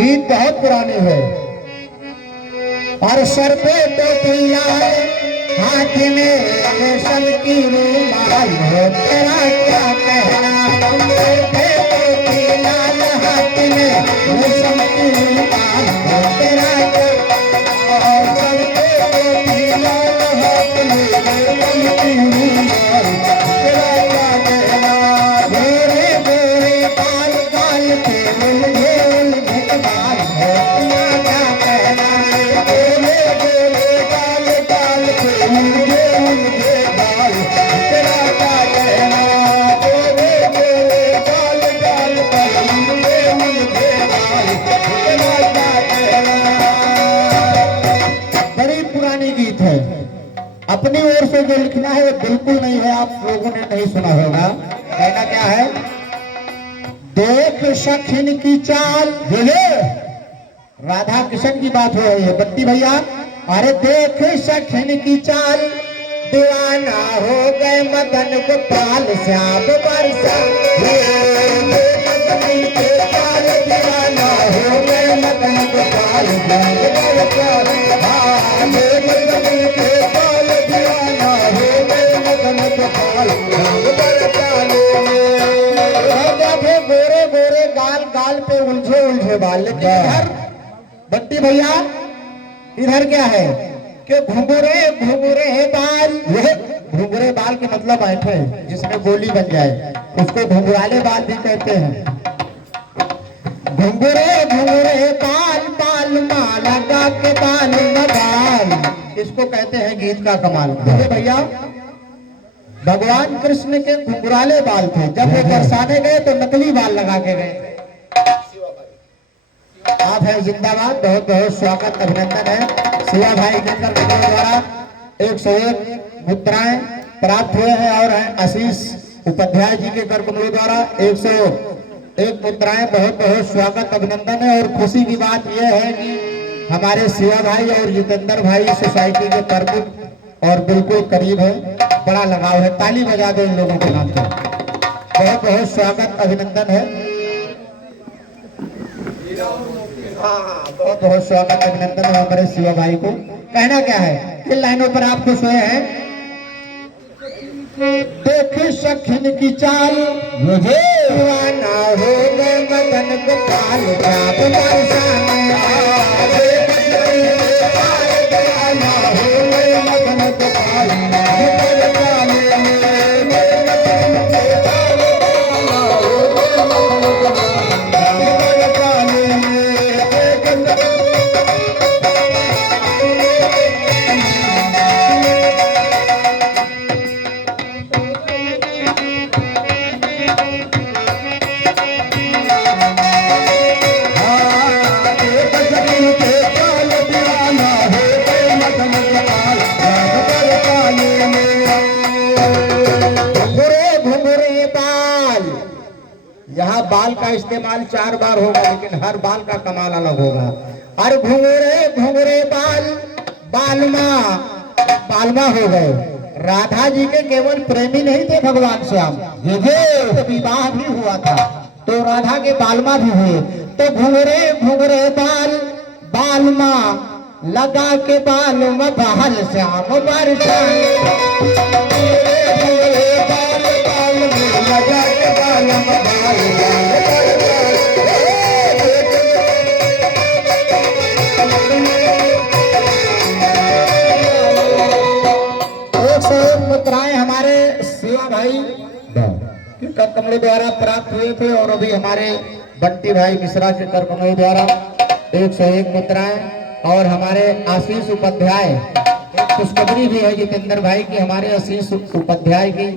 गीत बहुत पुरानी है। और सर पे टोपिया हाथ में रेशम की रुमाल हो, तेरा क्या कहना। सर पे टोपी लाल हाथ में रेशम की रुमाल हो, तेरा क्या। और सर पे टोपी लाल हाथ में रेशम की रुमाल, तेरा क्या कहना। गोरे गोरे बाल बाल पे उलझे उलझे बाल हो, तेरा क्या कहना। गोरे गोरे बाल बाल पे उलझे उलझे बाल, तेरा क्या कहना। गोरे गोरे बाल बाल पे उलझे उलझे बाल, तेरा क्या कहना। बड़ी पुरानी गीत है। अपनी ओर से जो लिखना है वो बिल्कुल नहीं है, आप लोगों ने नहीं सुना होगा। कहना क्या है। देख सखिन की चाल, राधा कृष्ण की बात हो रही है बट्टी भैया। अरे देख सखिन की चाल, दीवाना हो गए मदन गोपाल श्याम बरसा। दीवाना हो गए मदन गोपाल श्याम बरसा। दीवाना हो गए मदन गोपाल श्याम बरसा। गोरे गोरे गाल गाल पे उलझे उलझे बाल, लेकिन इधर बट्टी भैया इधर क्या है कि घुंघरे घुंघरे बाल। घुंघरे बाल के मतलब ऐठे जिसमें गोली बन जाए, उसको घुंघराले बाल भी कहते हैं। घुंघरे घुंघरे बाल बाल माला गा के बाल बाल, इसको कहते हैं गीत का कमाल। भैया भगवान कृष्ण के घुंघराले बाल थे, जब वो बरसाने गए तो नकली बाल लगा के गए। आप है जिंदाबाद, बहुत बहुत स्वागत अभिनंदन है। शिवा भाई के द्वारा 101 मुद्राएं प्राप्त हुए हैं और हैं आशीष उपाध्याय जी के कर कमलों द्वारा 101 मुद्राएं। बहुत बहुत स्वागत अभिनंदन है। और खुशी की बात यह है कि हमारे शिवा भाई और जितेंद्र भाई सोसाइटी के प्रमुख और बिल्कुल करीब है, बड़ा लगाव है। ताली बजा दो इन लोगों के नाम पर। बहुत बहुत स्वागत अभिनंदन है। बहुत बहुत स्वागत अभिनंदन है हमारे शिवा भाई को। कहना क्या है, किन लाइनों पर आप खुश हुए हैं। देख सखिन की चाल, मुझे दीवाना हो गए मदन गोपाल श्याम बरसाने। दीवाना हो गए मदन गोपाल बाल का इस्तेमाल 4 बार होगा, लेकिन हर बाल का कमाल अलग होगा। और घुंघरे घुंघरे बाल बालमा बालमा हो गए। राधा जी के केवल प्रेमी नहीं थे भगवान श्याम, तो विवाह भी हुआ था, तो राधा के बालमा भी हुए। तो घुंघरे घुंघरे बाल बालमा लगा के बाल में बहल श्याम बरसा। लगा के बाल में मुद्राएं हमारे शिवा भाई कर कमलों द्वारा प्राप्त हुए थे। और अभी हमारे बंटी भाई मिश्रा के कर कमलों द्वारा 101 मुद्राएं। और हमारे आशीष उपाध्याय खुशखबरी भी है जितेंद्र भाई की, हमारे आशीष उपाध्याय की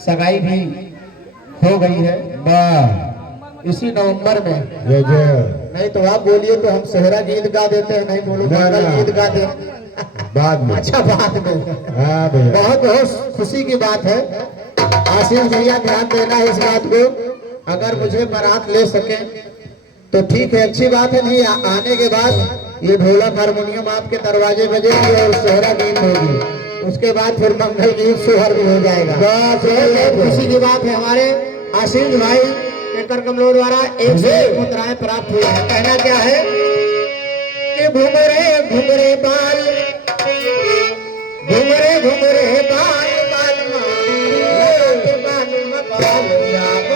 सगाई भी हो गई है इसी नवंबर में। नहीं तो आप बोलिए तो हम सेहरा गीत गा देते हैं, नहीं बोलो मंगल गीत गा दे बाद में। अच्छा बाद में। बहुत बहुत खुशी की बात है। आशीष भैया ध्यान देना है इस बात को, अगर मुझे बारात ले सके तो ठीक है, अच्छी बात है। नहीं आने के बाद ये ढोलक हारमोनियम आपके दरवाजे बजेगी और सेहरा गीत होगी, उसके बाद फिर मंगल गीत सोहर भी हो जाएगा। बहुत खुशी की बात है। हमारे आशीष भाई के कर कमलों द्वारा 101 मुद्राएं प्राप्त हुई है। कहना क्या है कि घुमरे घुमरे बाल, घुमरे घुमरे बाल, बाल बाल जाप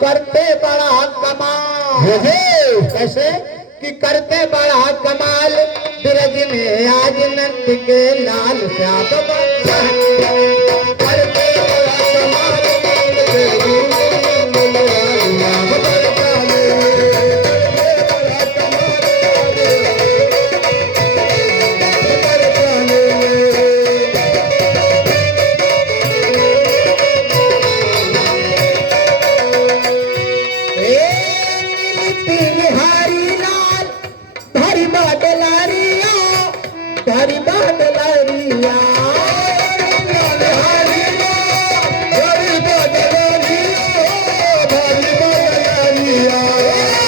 करते बड़ा कमाल। कैसे कि करते बड़ा कमाल, ब्रज में आज नंद के लाल श्याम करते बड़ा कमाल। हरी बादलरिया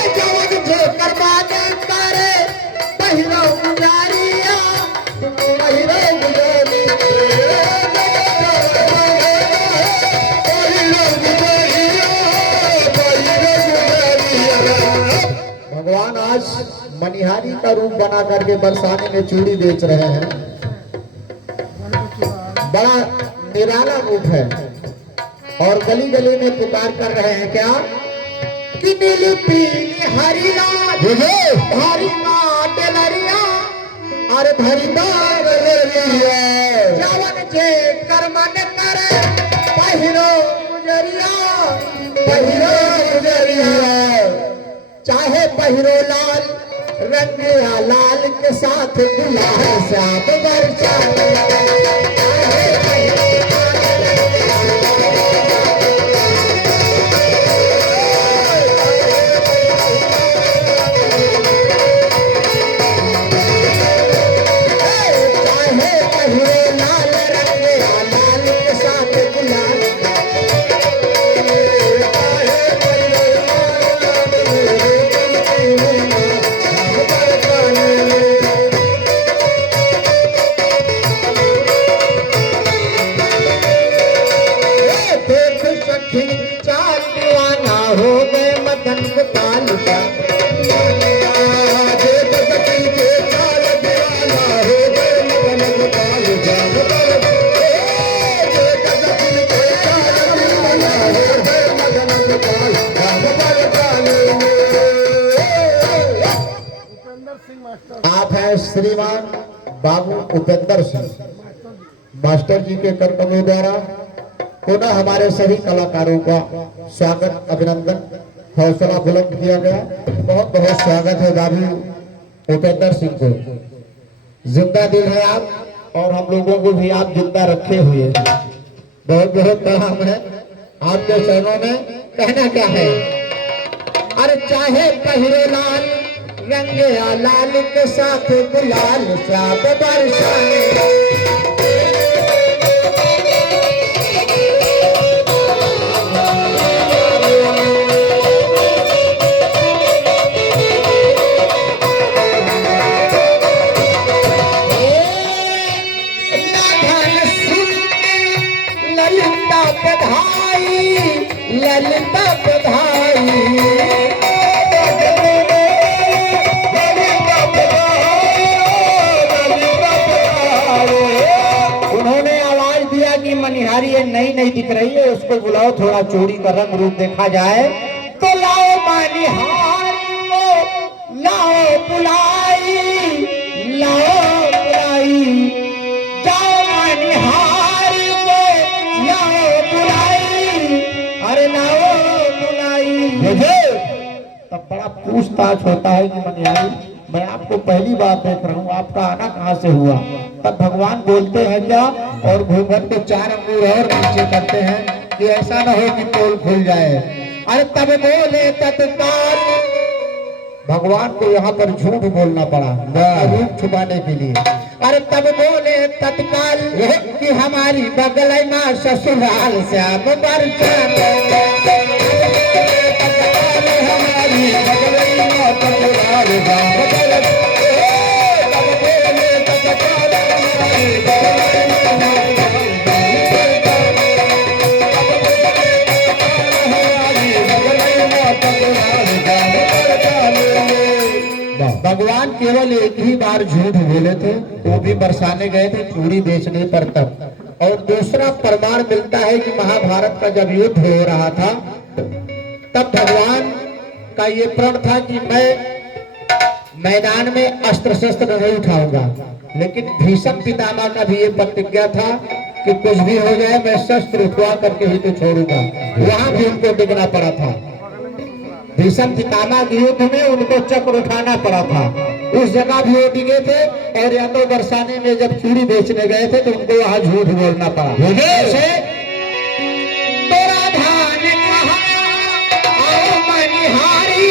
जवन जो करवाने करे पहिरो गुजारिया, पहिरो भगवान आज मनिहारी का रूप बना करके बरसाने में चूड़ी बेच रहे हैं। बड़ा निराला रूप है और गली गली में पुकार कर रहे हैं क्या कि नीली पीली हरी लाल हरी माटलरिया और भरी बादलरिया जवन जे कर्मन करे पहिरो गुजरिया, पहिरो गुजरिया चाहे पहिरो लाल रंग या लाल के साथ गुलाल श्याम बरसा आप हैं श्रीमान बाबू उपेंद्र सिंह मास्टर जी के कर्तव्यों द्वारा पुनः हमारे सभी कलाकारों का स्वागत अभिनंदन हौसला बुलंद किया गया। बहुत बहुत स्वागत है बाबू उपेंद्र सिंह को। जिंदा दिल है आप और हम लोगों को भी आप जिंदा रखे हुए हैं। बहुत बहुत प्रणाम है आपके चरणों में। कहना क्या है, अरे चाहे पहिरे लाल रंगया लाल के साथ गुलाल श्याम बरसाने। ललिता बधाई ललिता बधाई उन्होंने आवाज दिया कि मनिहारी ये नई नई दिख रही है, उसको बुलाओ, थोड़ा चोरी का रंग रूप देखा जाए। तो लाओ मनिहारी को लाओ बुलाई, लाओ बुलाई, जाओ मनिहारी को लाओ बुलाई, अरे लाओ बुलाई। तब बड़ा पूछताछ होता है कि मनिहारी मैं आपको पहली बार देख रहा हूँ, आपका आना कहाँ से हुआ? तब भगवान बोलते हैं क्या, और घूंघट को 4 अंगूर और नीचे करते हैं कि ऐसा ना हो कि पोल खुल जाए। अरे तब बोले तत्काल, भगवान को यहाँ पर झूठ बोलना पड़ा रूप छुपाने के लिए। अरे तब बोले तत्काल कि हमारी बगल माँ ससुराल श्याम बरसाने, हमारी बगल माँ ससुराल श्याम बरसाने। भगवान केवल एक ही बार झूठ बोले थे, वो भी बरसाने गए थे चूड़ी बेचने पर तब। और दूसरा प्रमाण मिलता है कि महाभारत का जब युद्ध हो रहा था तब भगवान का ये प्रण था कि मैं मैदान में अस्त्र शस्त्र नहीं उठाऊंगा, लेकिन भीष्म पितामह का भी ये प्रतिज्ञा था कि कुछ भी हो जाए मैं शस्त्र उठवा करके ही तो छोड़ूंगा। वहां भी उनको टिकना पड़ा था। भीष्म पितामह के युद्ध में उनको चक्र उठाना पड़ा था, उस जगह भी वो टिके थे। और या तो बरसाने में जब चूड़ी बेचने गए थे तो उनको वहां झूठ बोलना पड़ा। तो राधा ने कहा आओ मनिहारी,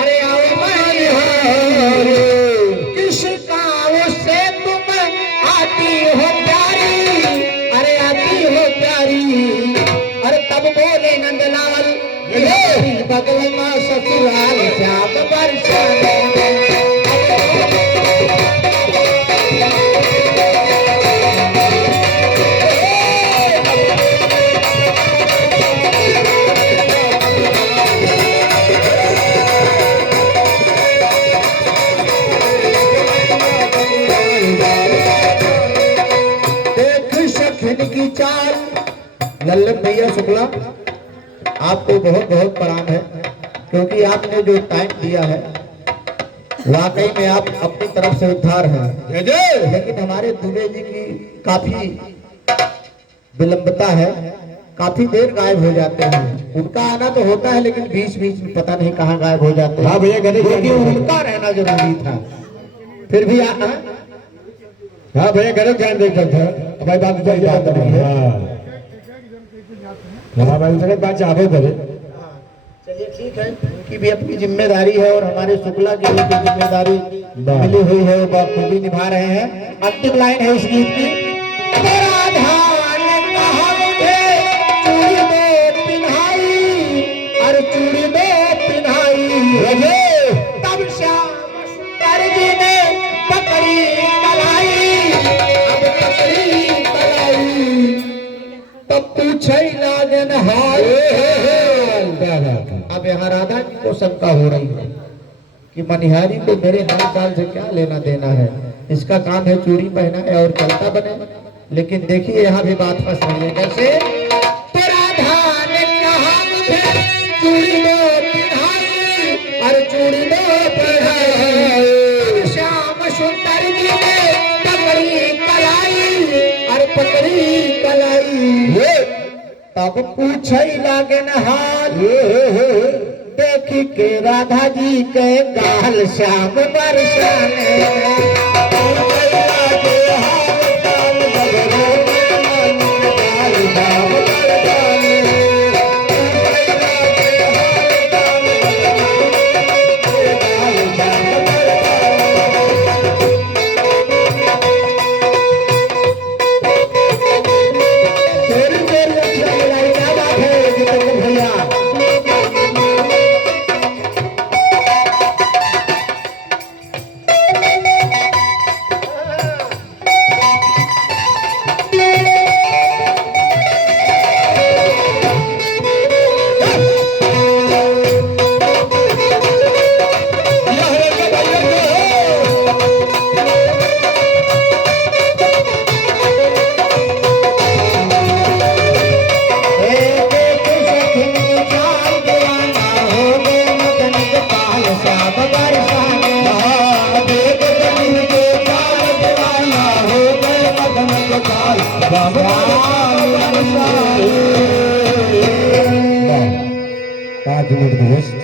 अरे आओ मनिहारी, किस काम से तुम आती हो प्यारी, अरे आती हो प्यारी। अरे तब बोले नंदलाल बगल माँ ससुराल श्याम बरसाने। देख सखिन की चाल। लल्लन भैया शुक्ला आपको बहुत बहुत प्रणाम है, क्योंकि आपने जो टाइम दिया है वाकई में आप अपनी तरफ से उद्धार हैं। लेकिन हमारे दुबे जी की काफी विलंबता है, काफी देर गायब हो जाते हैं। उनका आना तो होता है लेकिन बीच बीच में पता नहीं कहाँ गायब हो जाते हैं। हाँ भैया, क्योंकि उनका रहना जरूरी था। फिर भी आना, हाँ भैया गलत ध्यान देखता था हमारी बात। बात चाहे करे, चलिए ठीक है, उनकी भी अपनी जिम्मेदारी है और हमारे शुक्ला की भी जिम्मेदारी मिली हुई है, वो बखूबी निभा रहे हैं। अंतिम लाइन है इस गीत की। चूड़ी में पिन्हाई, अरे चूड़ी में पिन्हाई, तब श्याम सुंदर जी ने पकड़ी कलाई, अब पकड़ी कलाई, तब पूछे लागन हाल। अब यहाँ राधा जी को शंका हो रही है कि मनिहारी को मेरे हाल चाल से क्या लेना देना है, इसका काम है चूड़ी पहना है और चलता बने। लेकिन देखिए यहाँ भी बात फंस रही है कैसे। तो राधा ने कहा मुझे चूड़ी में पिन्हाई, और चूड़ी में पिन्हाई, श्याम सुंदर जी ने पकड़ी कलाई, और पकड़ी कलाई, तब पूछे लागन हाल। देख के राधा जी के गाल श्याम बरसाने। 5 मिनट